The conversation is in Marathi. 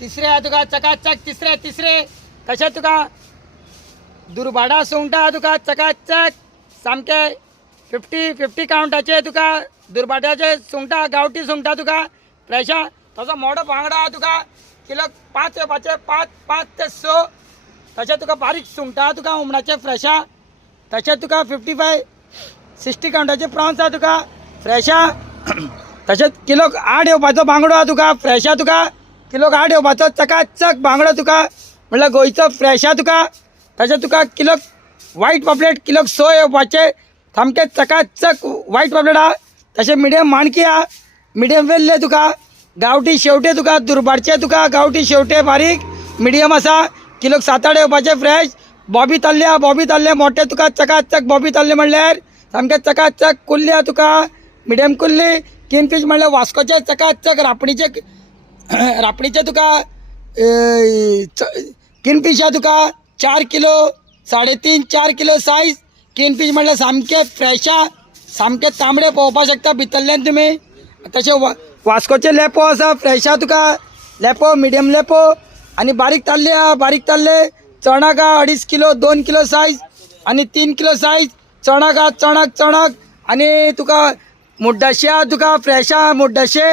तिसरे आहा तुका चकाचक तिसरे तशें तुका दुर्भाटा सुंगटां आहा तुका चकाचक सामके 50 कावंटाचे तुका दुर्भाटाचे सुंगटां गांवठी सुंगटां तुका फ्रेशा तसो मोडो बांगडो आहा तुका किलो 5 येवपाचे 5 ते 6 तशें तुका बारीक सुंगटां तुका हुमणाचे फ्रेशा तशें तुका 55-60 कावंटाचे प्रॉन्स आहा तुका फ्रेशा तशेंच किलोक 8 येवपाचो बांगडो आहा तुका फ्रेशा तुका किलोक 8 येवपाचो चकाचक बांगडो तुका म्हणल्यार गोंयचो फ्रेशा तुका तशें तुका किलोक वायट पापलेट किलोक 6 येवपाचे सामके चकाचक वायट पापलेट आहा तशें मिडियम माणकी आहा मिडियम वेल्ले तुका गांवठी शेवटे तुका दुर्भाटचे तुका गांवठी शेवटे बारीक मिडियम आसा किलोक 7-8 येवपाचे फ्रेश बॉबी ताल्ले मोठे तुका चकाचक बॉबी ताल्ले म्हणल्यार सामके चकाचक कुल्ली आहा तुका मिडियम कुल्ली किंगफीश म्हणल्यार वास्कोचे चकाचक रापणीचे तुका किंगफीश आहा तुका 4 किलो 3.5-4 किलो सायज किंगफीश म्हणल्यार सामके फ्रेशा सामके तांबडे पळोवपाक शकता भितरल्यान तुमी तशें वास्कोचे लेपो आसा फ्रेशा तुका लेपो मिडियम लेपो आनी बारीक ताल्ले चणाक 2.5 किलो 2 किलो सायज आनी 3 किलो सायज चणाक आनी तुका मुड्डाशे आहा तुका फ्रेशा मुड्डाशे